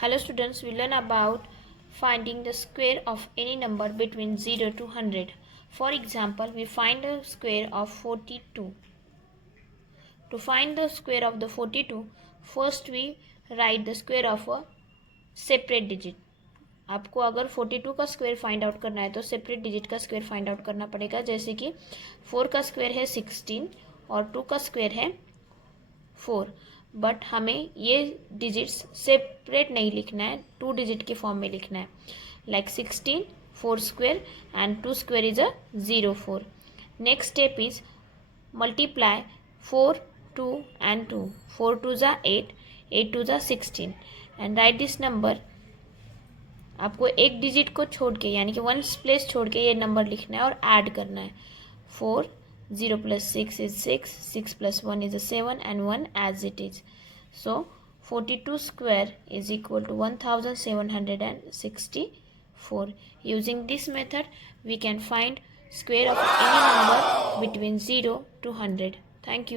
Hello students, we learn about finding the square of any number between 0 to 100. For example, we find the square of 42. To find the square of the 42, first we write the square of a separate digit. आपको अगर 42 का square find out करना है तो separate digit का square find out करना पड़ेगा. जैसे कि 4 का स्क्वायर है 16 और 2 का स्क्वायर है 4. बट हमें ये डिजिट्स सेपरेट नहीं लिखना है, 2 डिजिट के फॉर्म में लिखना है. Like 16 4 square and 2 square is a 0 4. Next step is multiply 4 2 and 2. 4 2 ज़ा 8 8 2 ज़ा 16 एंड राइट दिस नंबर. आपको एक डिजिट को छोड़ के यानी कि 1 प्लेस छोड़ के ये नंबर लिखना है और ऐड करना है. 4 0 plus 6 is 6, 6 plus 1 is a 7 and 1 as it is. So 42 square is equal to 1764. Using this method we can find square of any number between 0 to 100. Thank you.